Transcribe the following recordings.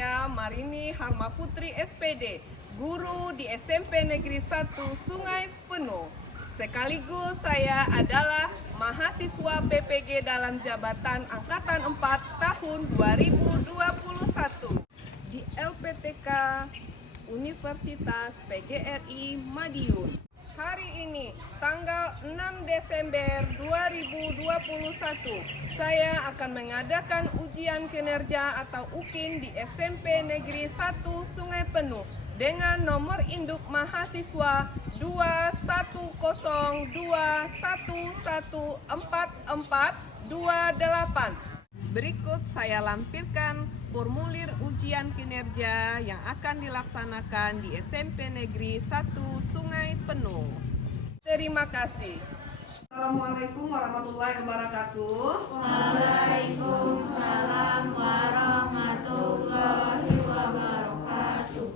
saya Marini Harma Putri SPD, guru di SMP Negeri 1 Sungai Penuh. Sekaligus saya adalah mahasiswa PPG dalam jabatan Angkatan 4 tahun 2021 di LPTK Universitas PGRI Madiun. Hari ini, tanggal 6 Desember 2021, saya akan mengadakan ujian kinerja atau UKIN di SMP Negeri 1 Sungai Penuh dengan nomor induk mahasiswa 21021144428. Berikut saya lampirkan formulir ujian kinerja yang akan dilaksanakan di SMP Negeri 1 Sungai Penuh. Terima kasih. Assalamualaikum warahmatullahi wabarakatuh. Waalaikumsalam warahmatullahi wabarakatuh.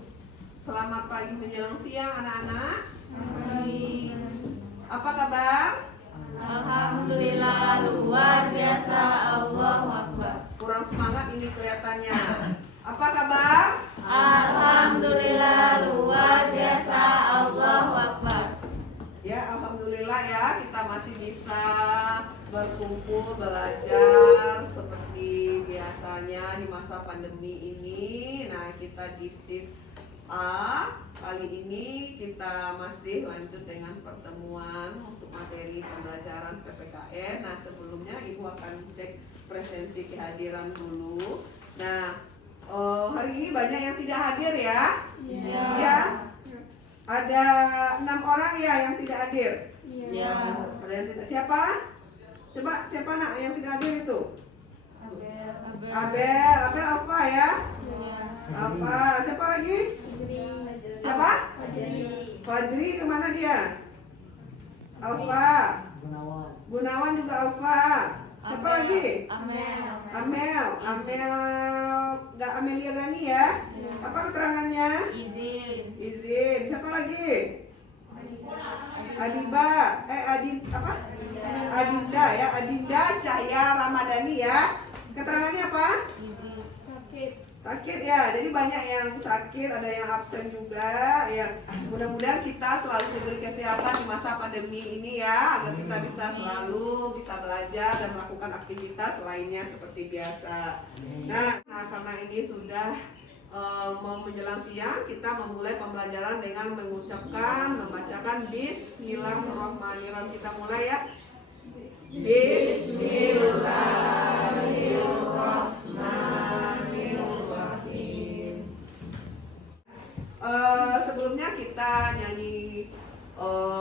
Selamat pagi menjelang siang anak-anak. Baik. Apa kabar? Alhamdulillah luar biasa, Allahu Akbar. Kurang semangat ini kelihatannya. Apa kabar? Alhamdulillah luar biasa, Allahu Akbar. Ya, alhamdulillah ya, kita masih bisa berkumpul belajar seperti biasanya di masa pandemi ini. Nah, kita di shift A. Kali ini kita masih lanjut dengan pertemuan untuk materi pembelajaran PPKN. Nah, sebelumnya Ibu akan cek presensi kehadiran dulu. Nah, hari ini banyak yang tidak hadir ya? Iya. Ya. Ada 6 orang ya yang tidak hadir. Iya. Ada yang tidak. Siapa? Coba siapa nak yang tidak hadir itu? Abel Alfa ya? Alfa. Siapa lagi? Siapa? Fajri kemana dia? Alfa. Gunawan juga Alfa. Siapa lagi? Amel. Nggak Amelia Gani ya? Apa keterangannya? Izin. Siapa lagi? Adiba. Adinda ya. Adinda Cahya Ramadhani ya. Keterangannya apa? Sakit ya, jadi banyak yang sakit, ada yang absen juga. Ya, mudah-mudahan kita selalu diberi kesehatan di masa pandemi ini ya, agar kita bisa selalu bisa belajar dan melakukan aktivitas lainnya seperti biasa. Nah karena ini sudah mau menjelang siang, kita memulai pembelajaran dengan membacakan Bismillahirrahmanirrahim. Kita mulai ya. Bismillahirrahmanirrahim. Sebelumnya kita nyanyi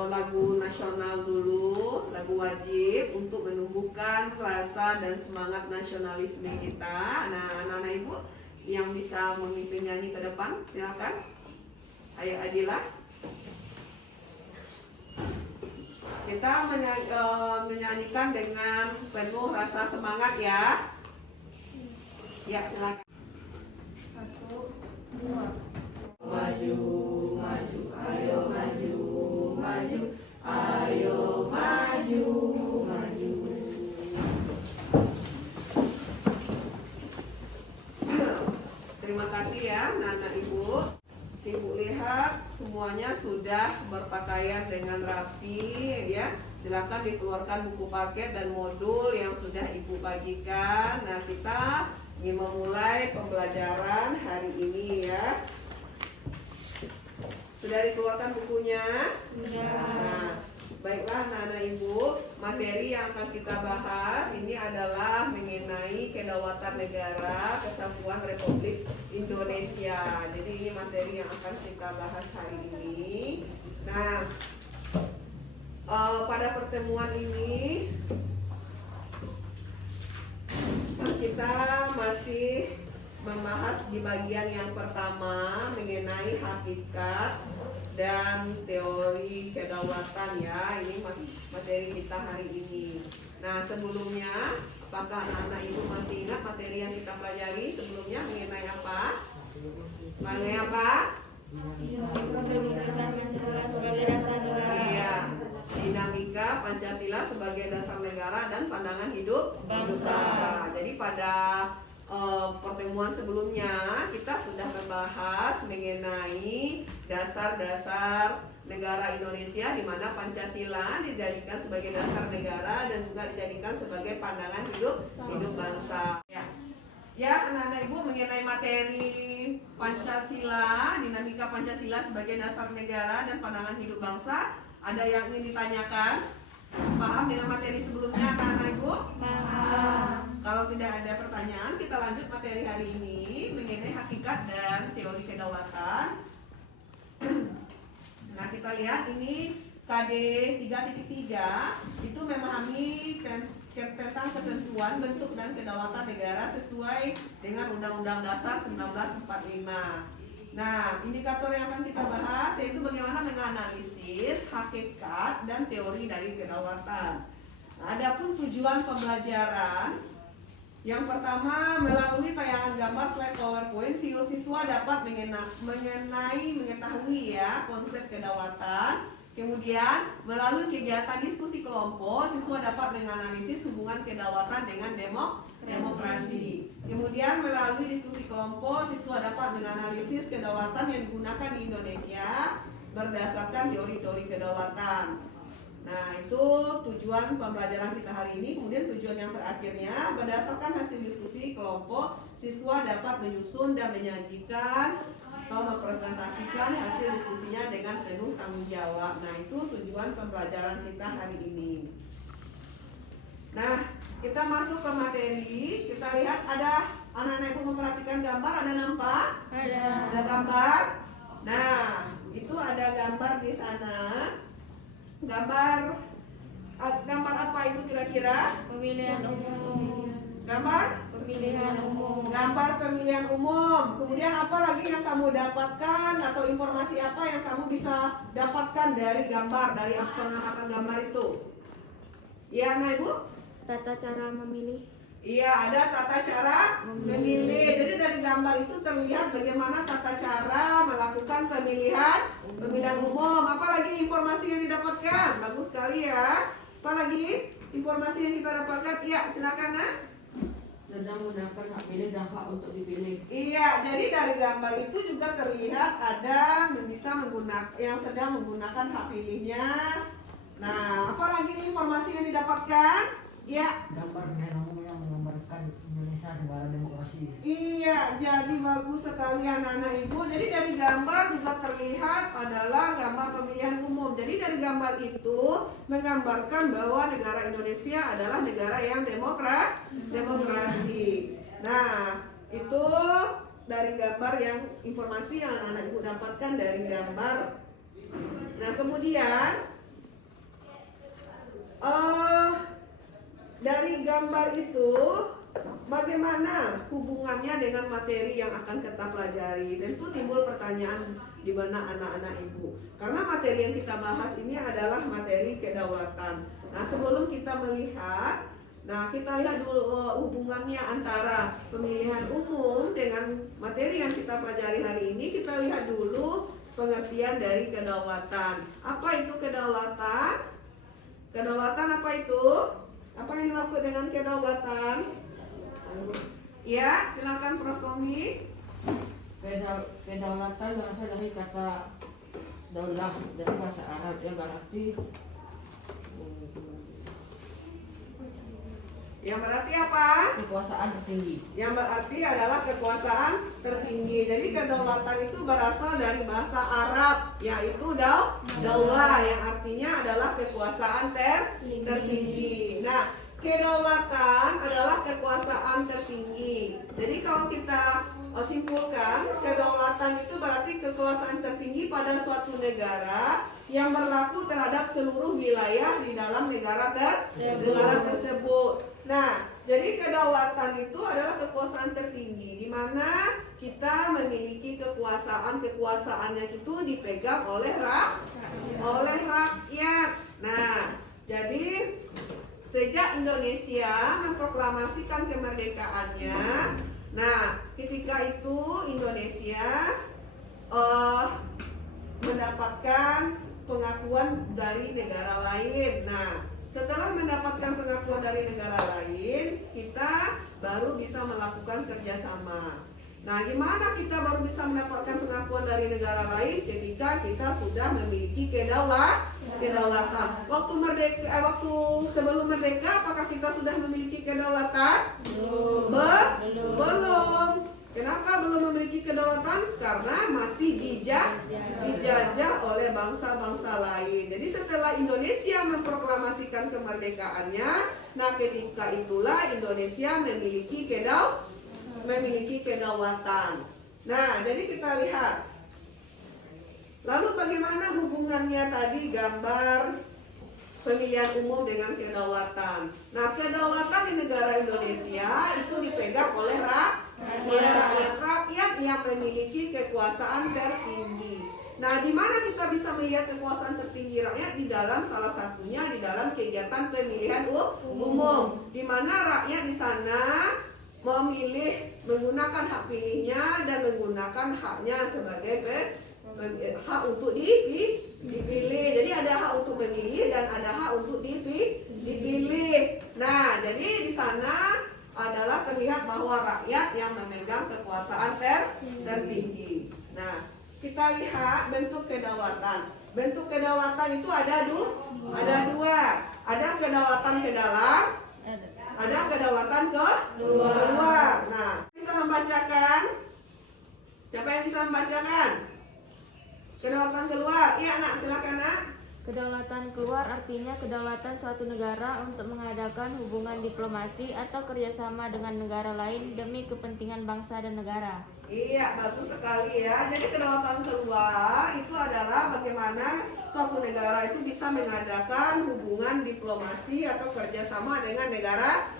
lagu nasional dulu, lagu wajib untuk menumbuhkan rasa dan semangat nasionalisme kita. Nah, anak-anak ibu yang bisa memimpin nyanyi ke depan, silakan. Ayo Adila. Kita menyanyikan dengan penuh rasa semangat ya. Ya, silakan. 1, 2. Maju, maju, ayo maju, maju, ayo maju, maju. Terima kasih ya, anak ibu. Ibu lihat semuanya sudah berpakaian dengan rapi ya. Silakan dikeluarkan buku paket dan modul yang sudah ibu bagikan. Nah, kita ingin memulai pembelajaran hari ini ya. Sudah dikeluarkan bukunya? Iya. Nah, baiklah anak-anak ibu, materi yang akan kita bahas ini adalah mengenai kedaulatan negara Kesatuan Republik Indonesia. Jadi ini materi yang akan kita bahas hari ini. Nah, pada pertemuan ini kita masih membahas di bagian yang pertama mengenai hakikat dan teori kedaulatan ya. Ini materi kita hari ini. Nah, sebelumnya apakah anak-anak ibu masih ingat materi yang kita pelajari sebelumnya mengenai apa? Mengenai apa? Iya, dinamika Pancasila sebagai dasar negara dan pandangan hidup bangsa. Jadi pada pertemuan pertemuan sebelumnya kita sudah membahas mengenai dasar-dasar negara Indonesia, di mana Pancasila dijadikan sebagai dasar negara dan juga dijadikan sebagai pandangan hidup bangsa. Ya, anak-anak ibu, mengenai materi Pancasila, dinamika Pancasila sebagai dasar negara dan pandangan hidup bangsa, ada yang ingin ditanyakan? Paham dengan materi sebelumnya, anak-anak ibu? Paham. Kalau tidak ada pertanyaan, kita lanjut materi hari ini mengenai hakikat dan teori kedaulatan. Nah, kita lihat ini KD 3.3 itu memahami tentang ketentuan bentuk dan kedaulatan negara sesuai dengan Undang-Undang Dasar 1945. Nah, indikator yang akan kita bahas yaitu bagaimana menganalisis hakikat dan teori dari kedaulatan. Nah, adapun tujuan pembelajaran, yang pertama, melalui tayangan gambar slide PowerPoint, siswa dapat mengetahui ya konsep kedaulatan. Kemudian, melalui kegiatan diskusi kelompok, siswa dapat menganalisis hubungan kedaulatan dengan demokrasi. Kemudian, melalui diskusi kelompok, siswa dapat menganalisis kedaulatan yang digunakan di Indonesia berdasarkan teori-teori kedaulatan. Nah, itu tujuan pembelajaran kita hari ini. Kemudian tujuan yang terakhirnya, berdasarkan hasil diskusi kelompok, siswa dapat menyusun dan menyajikan atau mempresentasikan hasil diskusinya dengan penuh tanggung jawab. Nah, itu tujuan pembelajaran kita hari ini. Nah, kita masuk ke materi. Kita lihat ada anak-anak ibu memperhatikan gambar, ada nampak? Ada gambar. Nah, itu ada gambar di sana. Gambar apa itu kira-kira? Pemilihan umum. Gambar Pemilihan umum. gambar pemilihan umum. Kemudian apa lagi yang kamu dapatkan atau informasi apa yang kamu bisa dapatkan dari gambar, dari pengamatan gambar itu? Iya, anak ibu? Tata cara memilih. Iya, ada tata cara memilih. Jadi dari gambar itu terlihat bagaimana tata cara melakukan pemilihan umum. Apalagi informasi yang didapatkan? Bagus sekali ya. Apalagi informasi yang kita dapatkan? Iya, silakan nak. Sedang menggunakan hak pilih dan hak untuk dipilih. Iya, jadi dari gambar itu juga terlihat ada yang sedang menggunakan hak pilihnya. Nah, apalagi informasi yang didapatkan? Ya. Gambar pemilihan umum yang menggambarkan Indonesia negara demokrasi. Iya, jadi bagus sekali anak-anak ibu. Jadi dari gambar juga terlihat adalah gambar pemilihan umum. Jadi dari gambar itu menggambarkan bahwa negara Indonesia adalah negara yang demokrasi. Nah, itu dari gambar yang informasi yang anak-anak ibu dapatkan dari gambar. Nah, kemudian dari gambar itu bagaimana hubungannya dengan materi yang akan kita pelajari? Tentu timbul pertanyaan di mana anak-anak ibu. Karena materi yang kita bahas ini adalah materi kedaulatan. Nah, sebelum kita melihat, kita lihat dulu hubungannya antara pemilihan umum dengan materi yang kita pelajari hari ini. Kita lihat dulu pengertian dari kedaulatan. Apa itu kedaulatan? Kedaulatan apa itu? Apa yang dimaksud dengan kedaulatan? Ya, silakan Prof. Tommy. Kedaulatan berasal dari kata daulah dari bahasa Arab, ya berarti Yang berarti apa? kekuasaan tertinggi. Yang berarti adalah kekuasaan tertinggi. Jadi kedaulatan itu berasal dari bahasa Arab, yaitu daulah, yang artinya adalah kekuasaan tertinggi. Nah, kedaulatan adalah kekuasaan tertinggi. Jadi kalau kita simpulkan, kedaulatan itu berarti kekuasaan tertinggi pada suatu negara yang berlaku terhadap seluruh wilayah di dalam negara tersebut. Nah, jadi kedaulatan itu adalah kekuasaan tertinggi di mana kita memiliki kekuasaannya itu dipegang oleh rakyat. Nah, jadi sejak Indonesia memproklamasikan kemerdekaannya, nah ketika itu Indonesia mendapatkan pengakuan dari negara lain. Nah, setelah mendapatkan pengakuan dari negara lain, kita baru bisa melakukan kerjasama. Nah, gimana kita baru bisa mendapatkan pengakuan dari negara lain? Ketika kita sudah memiliki kedaulatan. Waktu sebelum merdeka, apakah kita sudah memiliki kedaulatan? Belum. Kenapa belum memiliki kedaulatan? Karena masih dijajah oleh bangsa-bangsa lain. Jadi setelah Indonesia memproklamasikan kemerdekaannya, nah ketika itulah Indonesia memiliki kedaulatan. Nah, jadi kita lihat. Lalu bagaimana hubungannya tadi gambar pemilihan umum dengan kedaulatan? Nah, kedaulatan di negara Indonesia itu dipegang oleh rakyat yang memiliki kekuasaan tertinggi. Nah, di mana kita bisa melihat kekuasaan tertinggi rakyat? Di dalam salah satunya di dalam kegiatan pemilihan umum, di mana rakyat di sana memilih menggunakan hak pilihnya dan menggunakan haknya sebagai hak untuk dipilih. Jadi ada hak untuk memilih dan ada hak untuk dipilih. Nah, jadi di sana adalah terlihat bahwa rakyat yang memegang kekuasaan tertinggi. Nah, kita lihat bentuk kedaulatan. Bentuk kedaulatan itu ada dua. Ada kedaulatan ke dalam, ada kedaulatan ke luar. Nah, bisa membacakan? Siapa yang bisa membacakan? Kedaulatan keluar. Iya, Nak, silakan, Nak. Kedaulatan keluar artinya kedaulatan suatu negara untuk mengadakan hubungan diplomasi atau kerjasama dengan negara lain demi kepentingan bangsa dan negara. Iya, bagus sekali ya. Jadi kedaulatan keluar itu adalah bagaimana suatu negara itu bisa mengadakan hubungan diplomasi atau kerjasama dengan negara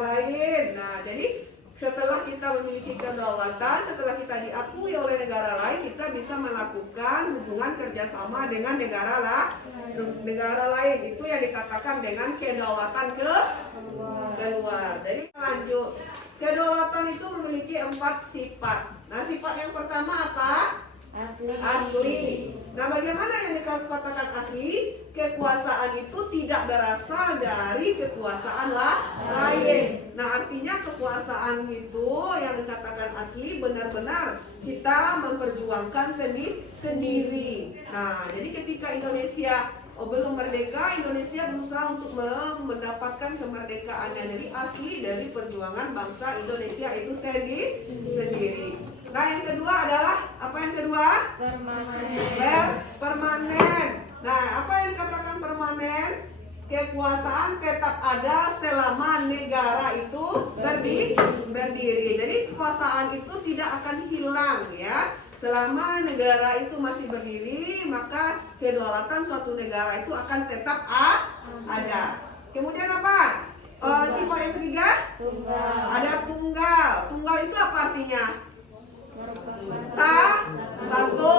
lain. Nah, jadi setelah kita memiliki kedaulatan, setelah kita diakui oleh negara lain, kita bisa melakukan hubungan kerjasama dengan negara lain. Itu yang dikatakan dengan kedaulatan keluar. Jadi lanjut. Kedaulatan itu memiliki 4 sifat. Nah, sifat yang pertama apa? Asli. Nah, bagaimana yang dikatakan asli? Kekuasaan itu tidak berasal dari kekuasaan lain. Nah, artinya kekuasaan itu yang dikatakan asli benar-benar kita memperjuangkan sendiri. Nah, jadi ketika Indonesia belum merdeka, Indonesia berusaha untuk mendapatkan kemerdekaannya. Jadi asli dari perjuangan bangsa Indonesia itu sendiri. Nah, yang kedua adalah apa yang kedua? Permanen. Nah, apa yang dikatakan permanen? Kekuasaan tetap ada selama negara itu berdiri. Jadi kekuasaan itu tidak akan hilang ya. Selama negara itu masih berdiri, maka kedaulatan suatu negara itu akan tetap ada. Kemudian apa? Sifat yang ketiga? Ada tunggal. Tunggal itu apa artinya? Satu.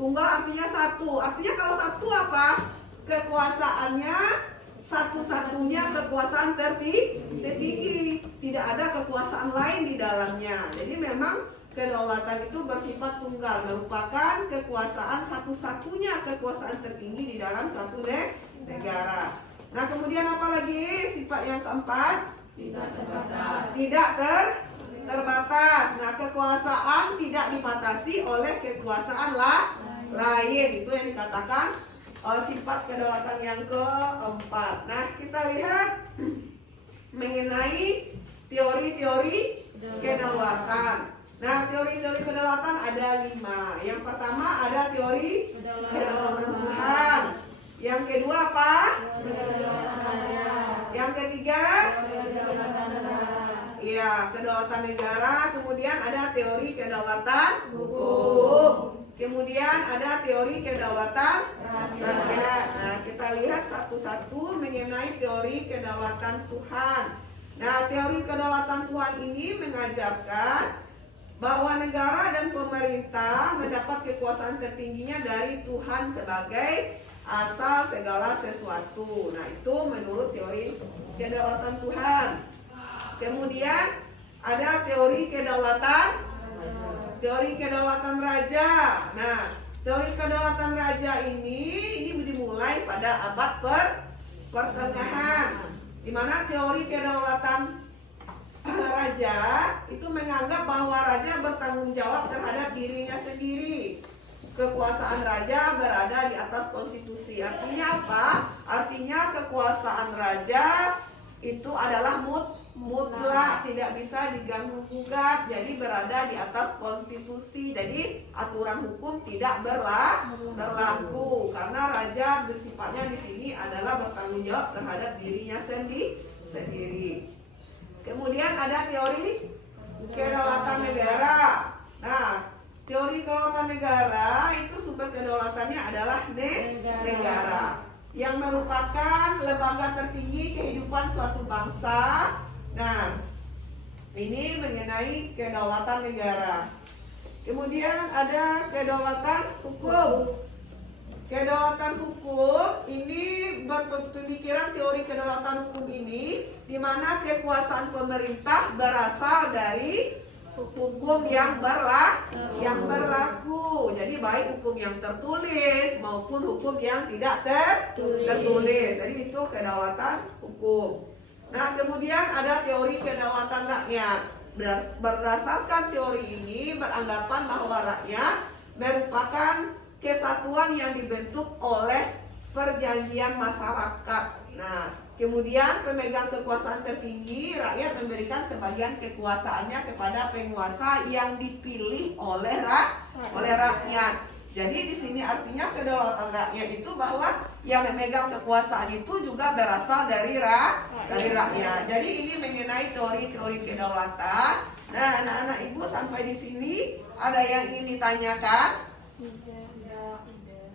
Tunggal artinya satu. Artinya kalau satu apa? Kekuasaannya satu-satunya kekuasaan tertinggi. Tidak ada kekuasaan lain di dalamnya. Jadi memang kedaulatan itu bersifat tunggal, merupakan kekuasaan satu-satunya kekuasaan tertinggi di dalam suatu negara. Nah, kemudian apa lagi? Sifat yang keempat? Tidak terbatas. Nah, kekuasaan tidak dibatasi oleh kekuasaan lain. Itu yang dikatakan sifat kedaulatan yang keempat. Nah, kita lihat mengenai teori-teori kedaulatan. Nah, teori-teori kedaulatan ada 5. Yang pertama ada teori kedaulatan Tuhan. Yang kedua apa? Yang ketiga? Iya, kedaulatan negara. Kemudian ada teori kedaulatan hukum. Kemudian ada teori kedaulatan rakyat. Nah, kita lihat satu-satu mengenai teori kedaulatan Tuhan. Nah, teori kedaulatan Tuhan ini mengajarkan bahwa negara dan pemerintah mendapat kekuasaan tertingginya dari Tuhan sebagai asal segala sesuatu. Nah, itu menurut teori kedaulatan Tuhan. Kemudian ada teori kedaulatan raja. Nah, teori kedaulatan raja ini dimulai pada abad pertengahan, di mana teori kedaulatan raja itu menganggap bahwa raja bertanggung jawab terhadap dirinya sendiri. Kekuasaan raja berada di atas konstitusi. Artinya apa? Artinya kekuasaan raja itu adalah mutlak, tidak bisa diganggu gugat. Jadi berada di atas konstitusi. Jadi aturan hukum tidak berlaku karena raja bersifatnya di sini adalah bertanggung jawab terhadap dirinya sendiri. Kemudian ada teori kedaulatan negara. Nah, teori kedaulatan negara itu sumber kedaulatannya adalah negara yang merupakan lembaga tertinggi kehidupan suatu bangsa. Nah, ini mengenai kedaulatan negara. Kemudian ada kedaulatan hukum. Kedaulatan hukum ini berpemikiran teori kedaulatan hukum ini di mana kekuasaan pemerintah berasal dari hukum yang berlaku. Jadi baik hukum yang tertulis maupun hukum yang tidak tertulis. Jadi itu kedaulatan hukum. Nah, kemudian ada teori kedaulatan rakyat. Berdasarkan teori ini beranggapan bahwa rakyat merupakan kesatuan yang dibentuk oleh perjanjian masyarakat. Nah, kemudian pemegang kekuasaan tertinggi, rakyat memberikan sebagian kekuasaannya kepada penguasa yang dipilih oleh rakyat. Jadi di sini artinya kedaulatan rakyat itu bahwa yang memegang kekuasaan itu juga berasal dari rakyat. Jadi ini mengenai teori-teori kedaulatan. Nah, anak-anak ibu sampai di sini ada yang ingin ditanyakan?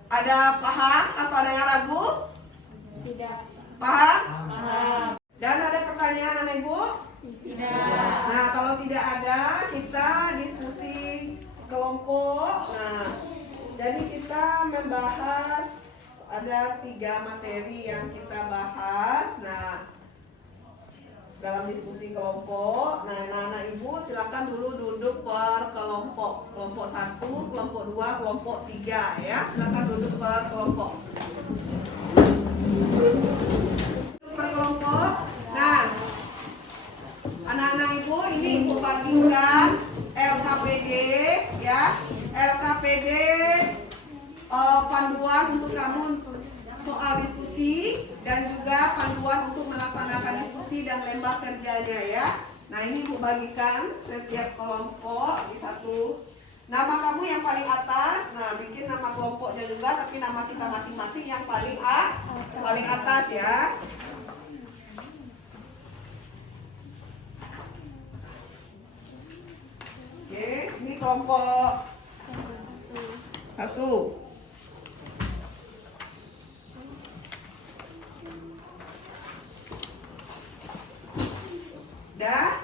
Ada paham atau ada yang ragu? Tidak. Paham? Paham. Dan ada pertanyaan anak ibu? Tidak. Nah, kalau tidak ada, kita diskusi kelompok. Nah, jadi kita membahas ada 3 materi yang kita bahas. Nah, dalam diskusi kelompok. Nah, anak-anak ibu silakan dulu duduk per kelompok. Kelompok 1, kelompok 2, kelompok 3 ya. Silakan duduk per kelompok. Per kelompok. Nah, anak-anak ibu ini ibu bagikan LKPD ya. LKPD panduan untuk kamu soal diskusi dan juga panduan untuk melaksanakan diskusi dan lembah kerjanya ya. Nah, ini ibu bagikan setiap kelompok di satu. Nama kamu yang paling atas. Nah, bikin nama kelompoknya juga tapi nama kita masing-masing yang paling atas ya. Oke, ini kelompok 1. Dah?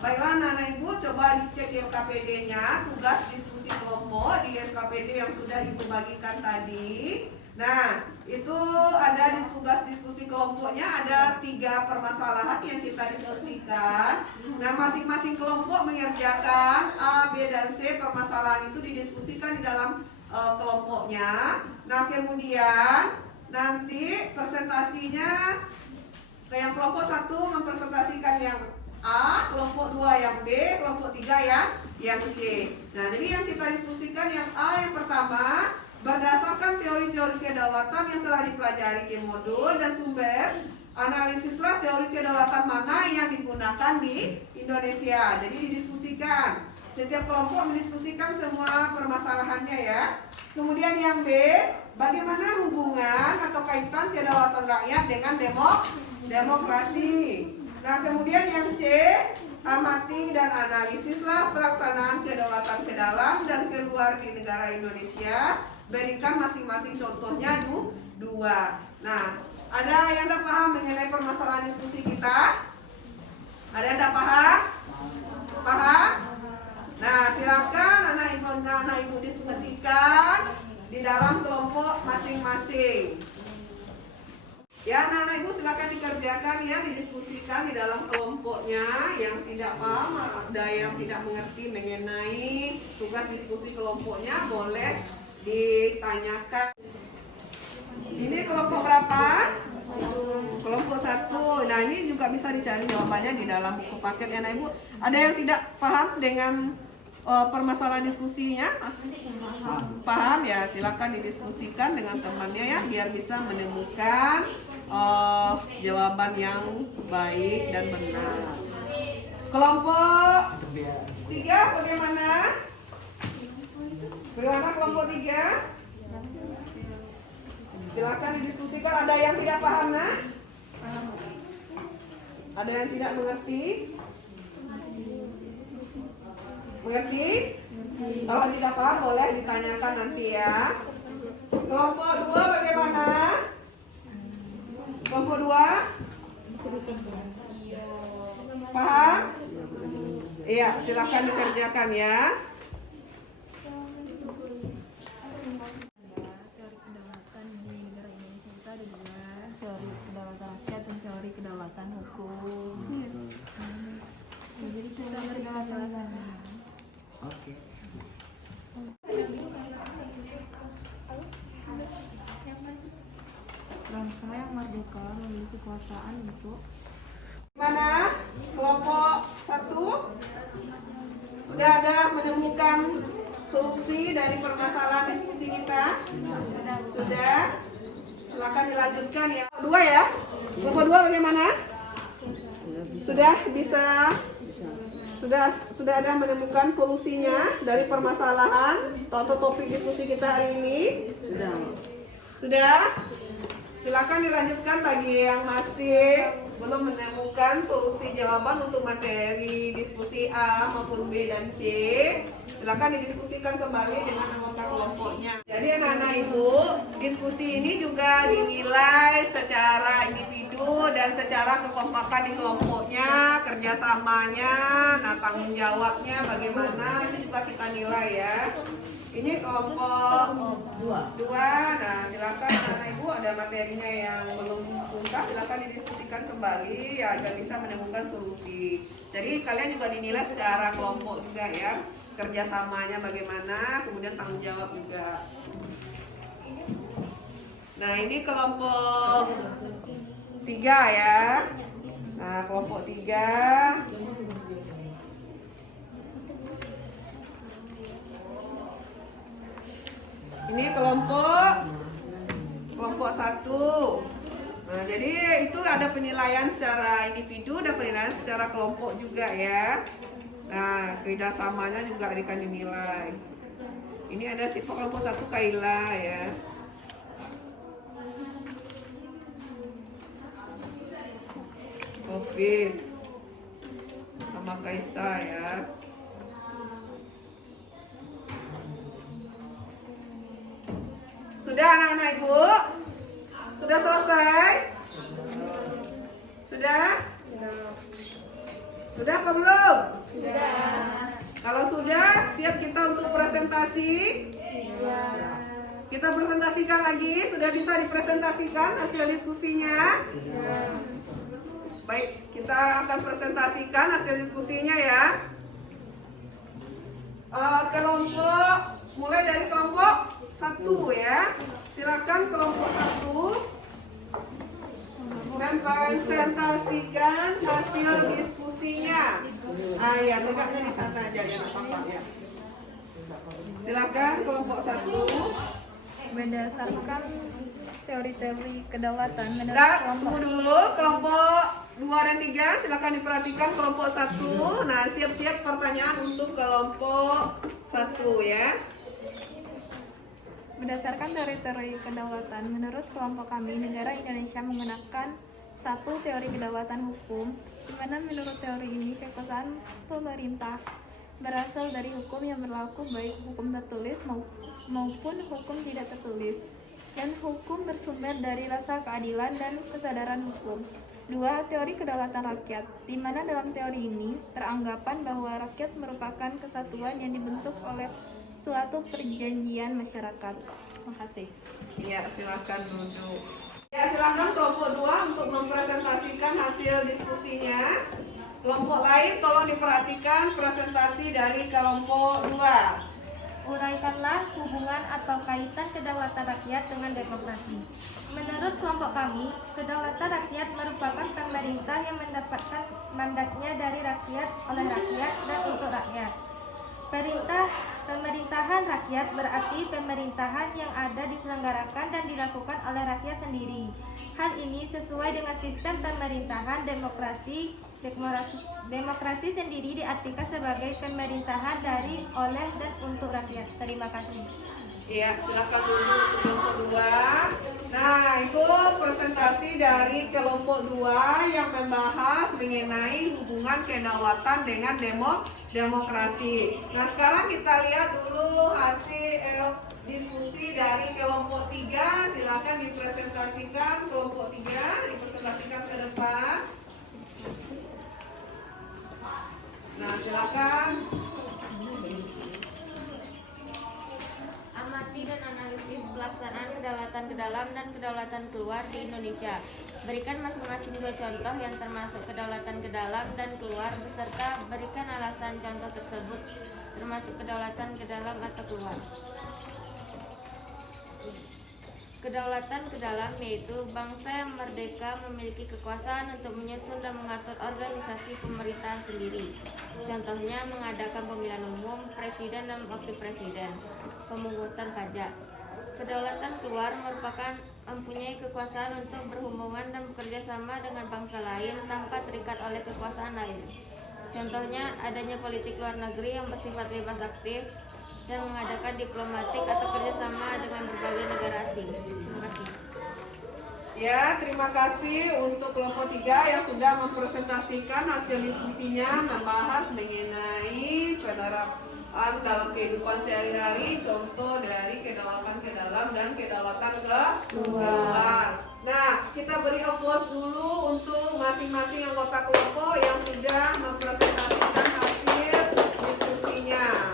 Baiklah anak-anak ibu, coba dicek di LKPD-nya tugas diskusi kelompok di LKPD yang sudah ibu bagikan tadi. Nah, itu ada di tugas diskusi kelompoknya ada 3 permasalahan yang kita diskusikan. Nah, masing-masing kelompok mengerjakan A, B, dan C. Permasalahan itu didiskusikan di dalam kelompoknya. Nah, kemudian nanti presentasinya yang kelompok 1 mempresentasikan yang A, kelompok 2 yang B, kelompok 3 yang C. Nah, jadi yang kita diskusikan yang A yang pertama, berdasarkan teori-teori kedaulatan yang telah dipelajari di modul dan sumber, analisislah teori kedaulatan mana yang digunakan di Indonesia. Jadi didiskusikan. Setiap kelompok mendiskusikan semua permasalahannya ya. Kemudian yang B, bagaimana hubungan atau kaitan kedaulatan rakyat dengan demokrasi. Nah, kemudian yang C, amati dan analisislah pelaksanaan kedaulatan ke dalam dan keluar di negara Indonesia. Berikan masing-masing contohnya 2. Nah, ada yang tidak paham mengenai permasalahan diskusi kita? Ada yang tidak paham? Paham? Nah, silakan anak ibu diskusikan di dalam kelompok masing-masing. Ya, anak-anak ibu silakan dikerjakan ya, didiskusikan di dalam kelompoknya. Yang tidak paham, ada yang tidak mengerti mengenai tugas diskusi kelompoknya, boleh ditanyakan. Ini kelompok berapa? Kelompok 1. Nah, ini juga bisa dicari jawabannya di dalam buku paket ya, nah Ibu. Ada yang tidak paham dengan permasalahan diskusinya? Paham ya, silakan didiskusikan dengan temannya ya, biar bisa menemukan jawaban yang baik dan benar. Kelompok 3 bagaimana? Bagaimana kelompok 3? Silakan didiskusikan. Ada yang tidak paham, nak? Ada yang tidak mengerti? Mengerti? Kalau tidak paham boleh ditanyakan nanti ya. Kelompok 2 bagaimana? Kelompok 2? Paham? Iya, silakan dikerjakan ya. Teori kedaulatan rakyat dan teori kedaulatan hukum. Jadi kita kedaulatan. Oke. Bangsa yang merdeka memiliki kekuasaan untuk Mana? Kelompok 1 sudah ada menemukan solusi dari permasalahan diskusi kita? Sudah? Silakan dilanjutkan ya. 2 ya? Kelompok 2 bagaimana? Sudah bisa? Sudah ada menemukan solusinya dari permasalahan atau topik diskusi kita hari ini? Sudah? Silakan dilanjutkan bagi yang masih belum menemukan solusi jawaban untuk materi diskusi A maupun B dan C. Silakan didiskusikan kembali dengan anggota kelompoknya. Jadi anak-anak Ibu, diskusi ini juga dinilai secara individu dan secara kekompakan di kelompoknya, kerjasamanya, nah tanggung jawabnya bagaimana, ini juga kita nilai ya. Ini kelompok 2. Nah, silakan anak Ibu ada materinya yang belum tuntas, silakan didiskusikan kembali ya agar bisa menemukan solusi. Jadi kalian juga dinilai secara kelompok juga ya, kerjasamanya bagaimana, kemudian tanggung jawab juga. Nah, ini kelompok 3 ya. Nah, kelompok 3. Ini kelompok 1. Nah, jadi itu ada penilaian secara individu dan penilaian secara kelompok juga ya. Nah, kerjasamanya juga akan dinilai. Ini ada sifat kelompok 1 Kaila ya. Office sama Kaisa ya. Sudah anak-anak Ibu? Sudah selesai? Sudah? Sudah apa belum? Sudah. Kalau sudah, siap kita untuk presentasi? Kita presentasikan lagi, sudah bisa dipresentasikan hasil diskusinya? Baik, kita akan presentasikan hasil diskusinya ya. Kelompok, mulai dari kelompok 1 ya. Silakan kelompok 1 mempresentasikan hasil diskusinya. Ya, tegaknya di sana aja ya, apa-apa ya. Silakan kelompok 1. berdasarkan teori-teori kedaulatan menurut Nah, kelompok. tunggu dulu, kelompok 2 dan 3 silakan diperhatikan kelompok 1. Nah, siap-siap pertanyaan untuk kelompok 1 ya. Berdasarkan teori-teori kedaulatan, menurut kelompok kami, negara Indonesia menggunakan satu teori kedaulatan hukum, di mana menurut teori ini kekuasaan pemerintah berasal dari hukum yang berlaku baik hukum tertulis maupun hukum tidak tertulis, dan hukum bersumber dari rasa keadilan dan kesadaran hukum. 2. Teori kedaulatan rakyat, di mana dalam teori ini teranggapan bahwa rakyat merupakan kesatuan yang dibentuk oleh suatu perjanjian masyarakat. Terima kasih. Ya, silakan duduk. Ya, silakan kelompok 2 untuk mempresentasikan hasil diskusinya. Kelompok lain tolong diperhatikan presentasi dari kelompok 2. Uraikan Perhatikanlah hubungan atau kaitan kedaulatan rakyat dengan demokrasi. Menurut kelompok kami, kedaulatan rakyat merupakan pemerintah yang mendapatkan mandatnya dari rakyat, oleh rakyat, dan untuk rakyat. Pemerintahan rakyat berarti pemerintahan yang ada diselenggarakan dan dilakukan oleh rakyat sendiri. Hal ini sesuai dengan sistem pemerintahan demokrasi. Demokrasi sendiri diartikan sebagai pemerintahan dari, oleh, dan untuk rakyat. Terima kasih. Iya, silakan dulu untuk kelompok 2. Nah, itu presentasi dari kelompok 2 yang membahas mengenai hubungan kedaulatan dengan demokrasi. Nah, sekarang kita lihat dulu hasil diskusi dari kelompok 3. Silakan dipresentasikan kelompok 3, dipresentasikan ke depan. Nah, silakan. Amati dan analisis pelaksanaan kedaulatan ke dalam dan kedaulatan keluar di Indonesia. Berikan masing-masing 2 contoh yang termasuk kedaulatan ke dalam dan keluar, beserta berikan alasan contoh tersebut termasuk kedaulatan ke dalam atau keluar. Kedaulatan ke dalam yaitu bangsa yang merdeka memiliki kekuasaan untuk menyusun dan mengatur organisasi pemerintahan sendiri. Contohnya mengadakan pemilihan umum, presiden dan wakil presiden, pemungutan pajak. Kedaulatan keluar merupakan mempunyai kekuasaan untuk berhubungan dan bekerja sama dengan bangsa lain tanpa terikat oleh kekuasaan lain. Contohnya adanya politik luar negeri yang bersifat bebas aktif dan mengadakan diplomatik atau kerjasama dengan berbagai negara asing. Terima kasih. Ya, terima kasih untuk kelompok 3 yang sudah mempresentasikan hasil diskusinya membahas mengenai penerapan dalam kehidupan sehari-hari, contoh dari kedaulatan ke dalam dan kedaulatan ke luar. Nah, kita beri aplaus dulu untuk masing-masing anggota kelompok yang sudah mempresentasikan hasil diskusinya.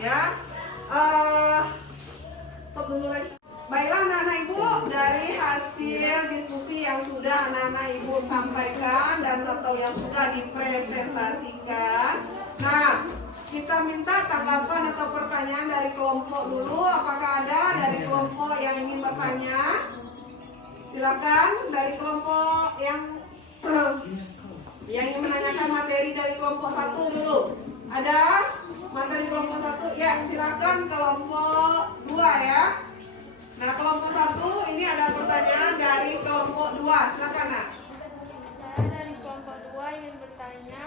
Ya, stop dulu Raisa. Baiklah anak-anak ibu, dari hasil diskusi yang sudah anak-anak ibu sampaikan dan atau yang sudah dipresentasikan, nah kita minta tanggapan atau pertanyaan dari kelompok dulu. Apakah ada dari kelompok yang ingin bertanya? Silakan dari kelompok yang ingin menanyakan materi dari kelompok 1 dulu. Ada materi kelompok 1? Ya, silakan kelompok 2 ya. Nah, kelompok 1 ini ada pertanyaan dari kelompok 2. Silakan, Nak. Saya dari kelompok 2 ingin bertanya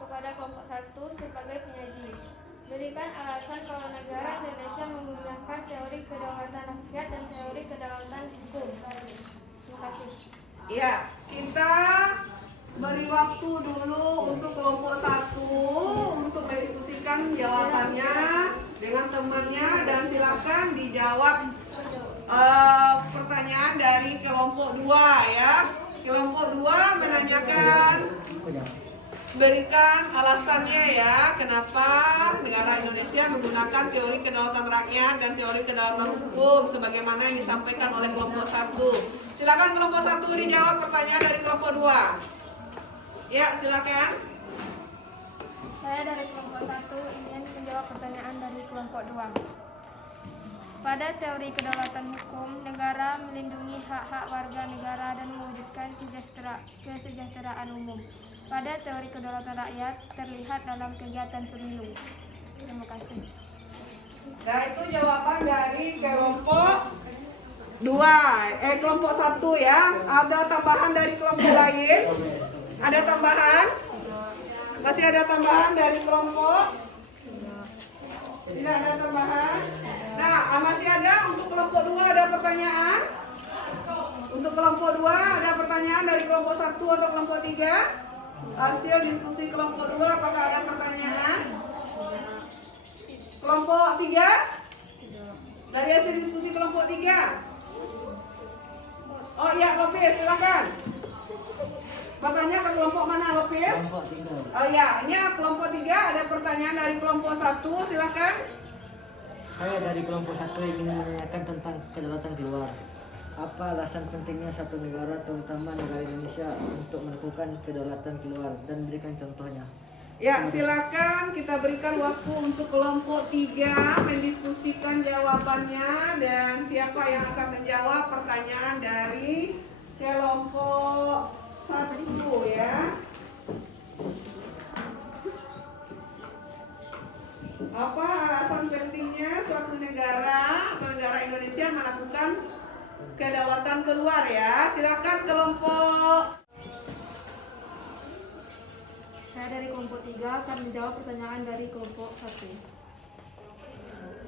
kepada kelompok 1 sebagai penyaji. Berikan alasan kalau negara Indonesia menggunakan teori kedaulatan rakyat dan teori kedaulatan hukum. Terima kasih. Iya, kita beri waktu dulu untuk kelompok 1 untuk mendiskusikan jawabannya dengan temannya dan silakan dijawab pertanyaan dari kelompok 2 ya. Kelompok 2 menanyakan, berikan alasannya ya, kenapa negara Indonesia menggunakan teori kedaulatan rakyat dan teori kedaulatan hukum sebagaimana yang disampaikan oleh kelompok 1. Silakan kelompok 1 dijawab pertanyaan dari kelompok 2. Ya, silakan. Saya dari kelompok 1 ingin menjawab pertanyaan dari kelompok 2. Pada teori kedaulatan hukum, negara melindungi hak-hak warga negara dan mewujudkan kesejahteraan umum. Pada teori kedaulatan rakyat terlihat dalam kegiatan pemilu. Terima kasih. Nah, itu jawaban dari kelompok 2. Kelompok 1 ya. Ada tambahan dari kelompok lain? Ada tambahan? Masih ada tambahan dari kelompok? Tidak ada tambahan. Nah, masih ada untuk kelompok 2 ada pertanyaan? Untuk kelompok 2 ada pertanyaan dari kelompok 1 atau kelompok 3? Hasil diskusi kelompok 2 apakah ada pertanyaan? Kelompok 3? Dari hasil diskusi kelompok 3? Oh iya, Lopez, silakan. Bertanya ke kelompok mana, Lopez? Kelompok 3. Oh iya, ini kelompok 3 ada pertanyaan dari kelompok 1, silakan. Saya dari kelompok 1 ingin menanyakan tentang kedaulatan keluar. Apa alasan pentingnya satu negara, terutama negara Indonesia, untuk melakukan kedaulatan keluar dan berikan contohnya? Ya, silakan kita berikan waktu untuk kelompok 3 mendiskusikan jawabannya dan siapa yang akan menjawab pertanyaan dari kelompok 1 ya. Apa alasan pentingnya suatu negara atau negara Indonesia melakukan kedaulatan keluar ya? Silakan kelompok. Saya dari kelompok 3 akan menjawab pertanyaan dari kelompok 1.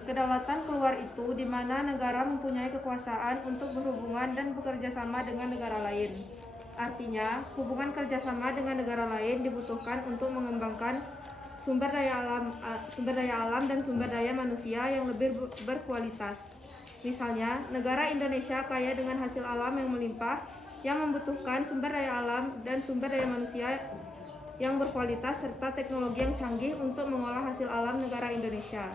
Kedaulatan keluar itu di mana negara mempunyai kekuasaan untuk berhubungan dan bekerja sama dengan negara lain. Artinya, hubungan kerjasama dengan negara lain dibutuhkan untuk mengembangkan sumber daya alam dan sumber daya manusia yang lebih berkualitas. Misalnya, negara Indonesia kaya dengan hasil alam yang melimpah, yang membutuhkan sumber daya alam dan sumber daya manusia yang berkualitas serta teknologi yang canggih untuk mengolah hasil alam negara Indonesia.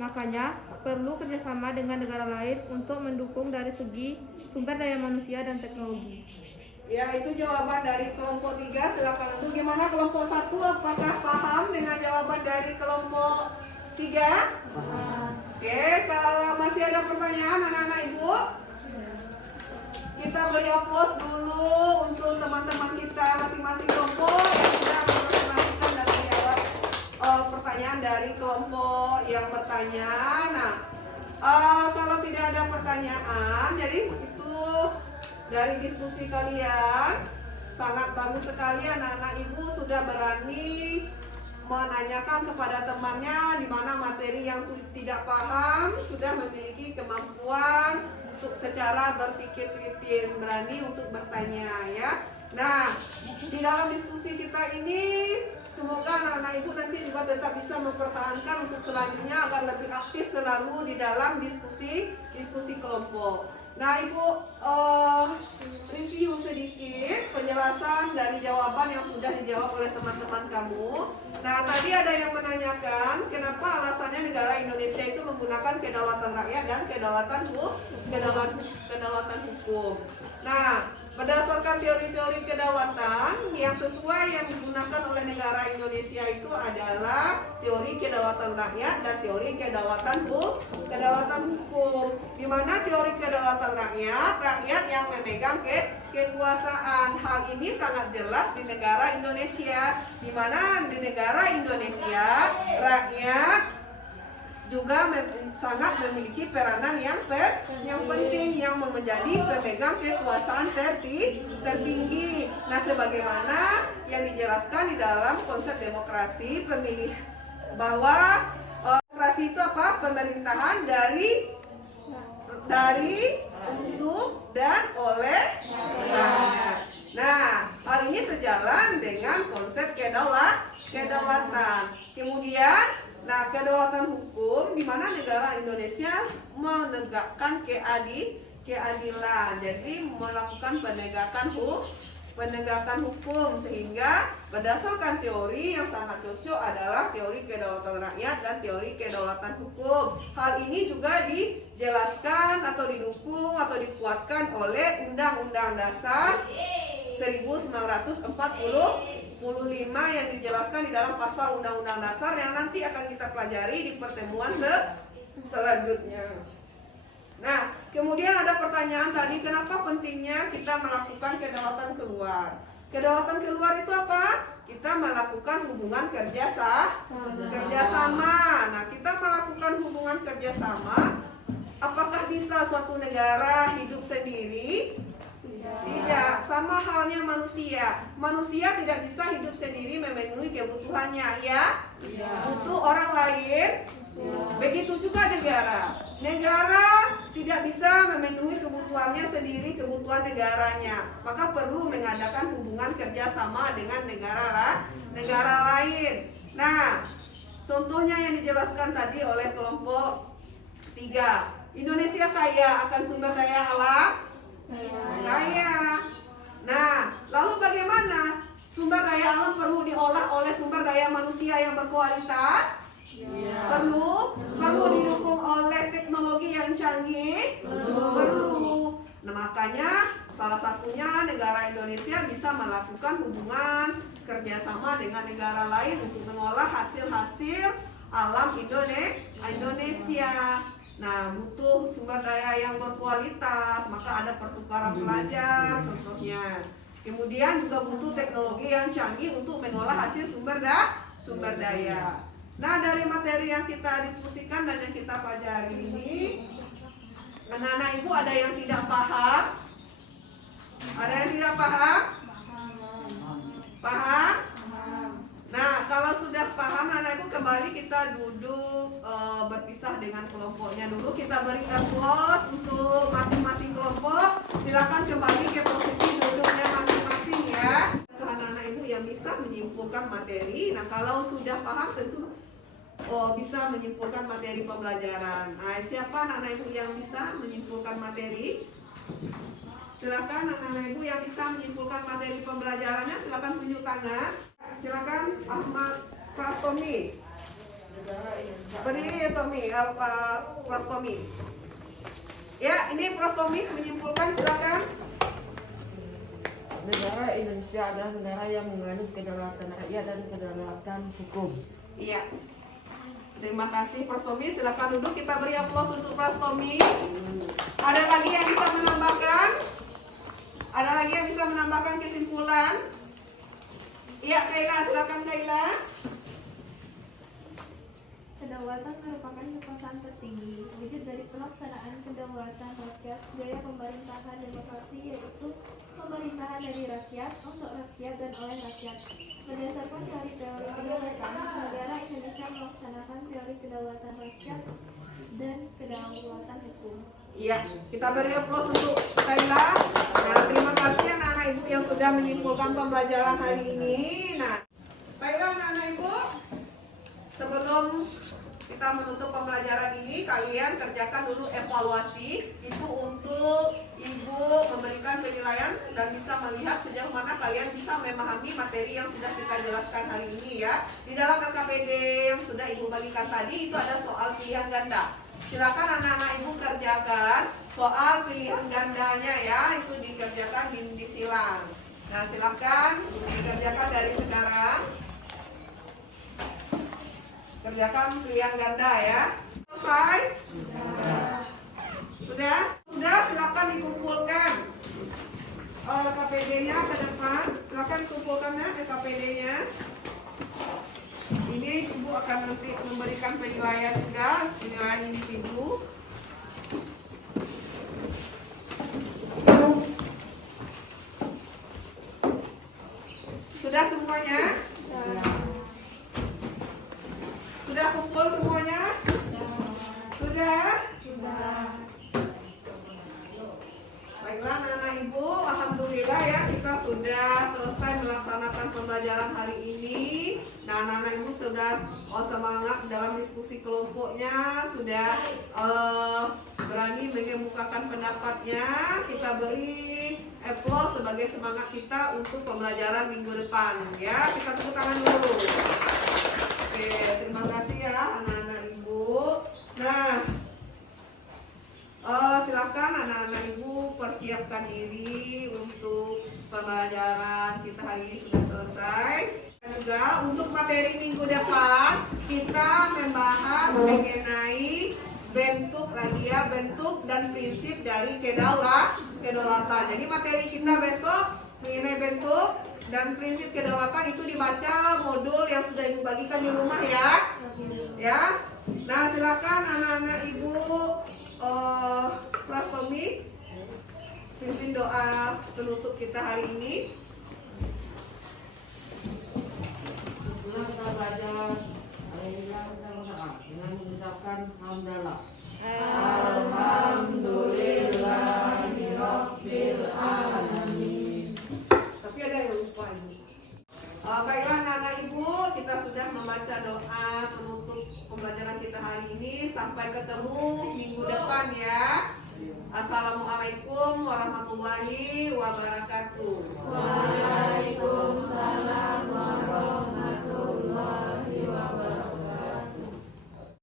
Makanya, perlu kerjasama dengan negara lain untuk mendukung dari segi sumber daya manusia dan teknologi. Ya, itu jawaban dari kelompok 3. Silakan untuk gimana kelompok 1, apakah paham dengan jawaban dari kelompok 3? Oke, kalau masih ada pertanyaan anak-anak ibu, kita beri aplaus dulu untuk teman-teman kita masing-masing kelompok yang sudah memperkenalkan dan menjawab pertanyaan dari kelompok yang bertanya. Nah, kalau tidak ada pertanyaan, jadi itu dari diskusi kalian sangat bagus sekali. Anak-anak ibu sudah berani menanyakan kepada temannya di mana materi yang tidak paham, sudah memiliki kemampuan untuk secara berpikir kritis, berani untuk bertanya ya. Nah, di dalam diskusi kita ini semoga anak-anak ibu nanti juga tetap bisa mempertahankan untuk selanjutnya agar lebih aktif selalu di dalam diskusi kelompok. Nah, ibu review sedikit penjelasan dari jawaban yang sudah dijawab oleh teman-teman kamu. Nah, tadi ada yang menanyakan kenapa alasannya negara Indonesia itu menggunakan kedaulatan rakyat dan kedaulatan hukum. Nah, berdasarkan teori-teori kedaulatan yang sesuai yang digunakan oleh negara Indonesia itu adalah teori kedaulatan rakyat dan teori kedaulatan hukum. Di mana teori kedaulatan rakyat yang memegang kekuasaan. Hal ini sangat jelas di negara Indonesia, di mana di negara Indonesia rakyat juga sangat memiliki peranan yang penting yang menjadi pemegang kekuasaan tertinggi. Nah, sebagaimana yang dijelaskan di dalam konsep demokrasi pemilih bahwa demokrasi itu apa? Pemerintahan dari untuk dan oleh rakyat. Nah, hal ini sejalan dengan konsep kedaulatan. Kemudian, nah, kedaulatan hukum di mana negara Indonesia menegakkan keadilan. Jadi melakukan penegakan hukum sehingga berdasarkan teori yang sangat cocok adalah teori kedaulatan rakyat dan teori kedaulatan hukum. Hal ini juga dijelaskan atau didukung atau dikuatkan oleh Undang-Undang Dasar 1945 yang dijelaskan di dalam pasal Undang-Undang Dasar yang nanti akan kita pelajari di pertemuan selanjutnya. Nah, kemudian ada pertanyaan tadi, kenapa pentingnya kita melakukan kedaulatan keluar? Kedaulatan keluar itu apa? Kita melakukan hubungan kerjasama. Nah, kita melakukan hubungan kerjasama. Apakah bisa suatu negara hidup sendiri? Tidak, sama halnya manusia. Manusia tidak bisa hidup sendiri memenuhi kebutuhannya, ya? Butuh orang lain. Begitu juga negara. Negara tidak bisa memenuhi kebutuhannya sendiri, kebutuhan negaranya. Maka perlu mengadakan hubungan kerjasama dengan negara lain. Nah, contohnya yang dijelaskan tadi oleh kelompok 3. Indonesia kaya akan sumber daya alam? Kaya. Nah, lalu bagaimana sumber daya alam perlu diolah oleh sumber daya manusia yang berkualitas? Perlu didukung oleh teknologi yang canggih? Perlu. Nah, makanya salah satunya negara Indonesia bisa melakukan hubungan kerjasama dengan negara lain untuk mengolah hasil-hasil alam Indonesia. Nah, butuh sumber daya yang berkualitas, maka ada pertukaran pelajar contohnya. Kemudian juga butuh teknologi yang canggih untuk mengolah hasil sumber daya. Nah, dari materi yang kita diskusikan dan yang kita pelajari ini, anak-anak ibu ada yang tidak paham? Ada yang tidak paham? Paham? Nah, kalau sudah paham, anak ibu kembali kita duduk berpisah dengan kelompoknya dulu. Kita berikan close untuk masing-masing kelompok. Silakan kembali ke posisi duduknya masing-masing ya. Anak-anak ibu yang bisa menyimpulkan materi. Nah, kalau sudah paham tentu bisa menyimpulkan materi pembelajaran. Nah, siapa anak-anak ibu yang bisa menyimpulkan materi? Silakan anak-anak ibu yang bisa menyimpulkan materi pembelajarannya, silakan tunjuk tangan. Silakan Ahmad Prastomi. Berdiri ya Tommy, Prastomi. Ya, ini Prastomi menyimpulkan, silakan. Negara Indonesia adalah negara yang menganut kedaulatan rakyat dan kedaulatan hukum. Iya. Terima kasih Prastomi, silakan duduk, kita beri aplaus untuk Prastomi. Ada lagi yang bisa menambahkan? Ada lagi yang bisa menambahkan kesimpulan? Iya, Kaila, silakan Kaila. Kedaulatan merupakan kekuasaan tertinggi, wujud dari pelaksanaan kedaulatan rakyat, gaya pemerintahan demokrasi, yaitu pemerintahan dari rakyat, untuk rakyat, dan oleh rakyat. Berdasarkan teori kedaulatan, negara Indonesia melaksanakan teori kedaulatan rakyat dan kedaulatan hukum. Iya, kita beri aplaus untuk Kaila. Nah, terima kasih anak-anak ibu yang sudah menyimpulkan pembelajaran hari ini. Nah, baiklah anak-anak ibu, sebelum kita menutup pembelajaran ini, kalian kerjakan dulu evaluasi. Itu untuk ibu memberikan penilaian dan bisa melihat sejauh mana kalian bisa memahami materi yang sudah kita jelaskan hari ini ya. Di dalam LKPD yang sudah ibu bagikan tadi itu ada soal pilihan ganda. Silakan anak-anak ibu kerjakan soal pilihan gandanya ya, itu dikerjakan di silang. Nah, silakan dikerjakan dari sekarang. Kerjakan pilihan ganda ya. Selesai? Sudah? Sudah, silakan dikumpulkan LKPD-nya ke depan. Silakan kumpulkan ya LKPD-nya. Ini ibu akan nanti memberikan penilaian juga, penilaian individu. Sudah semuanya? Sudah kumpul semuanya? Sudah? Baiklah anak-anak ibu, alhamdulillah ya kita sudah selesai melaksanakan pembelajaran hari ini. Nah, anak-anak ibu sudah semangat dalam diskusi kelompoknya, sudah berani mengemukakan pendapatnya. Kita beri applause sebagai semangat kita untuk pembelajaran minggu depan ya. Kita tepuk tangan dulu. Oke, terima kasih ya anak-anak ibu. Nah, silakan anak-anak ibu persiapkan diri untuk pembelajaran kita hari ini sudah selesai. Dan juga untuk materi minggu depan kita membahas mengenai bentuk dan prinsip dari kedaulatan. Jadi materi kita besok mengenai bentuk dan prinsip kedaulatan itu dibaca modul yang sudah ibu bagikan di rumah ya. Ya. Nah, silakan anak-anak ibu Prastomi pimpin doa penutup kita hari ini. Setelah kita belajar, hari ini kita berdoa dengan mengucapkan hamdalah. Alhamdulillahirabbil alamin. Tapi ada yang lupa ini. Baiklah anak-anak ibu, kita sudah membaca doa penutup pembelajaran kita hari ini. Sampai ketemu minggu depan ya. Assalamualaikum warahmatullahi wabarakatuh.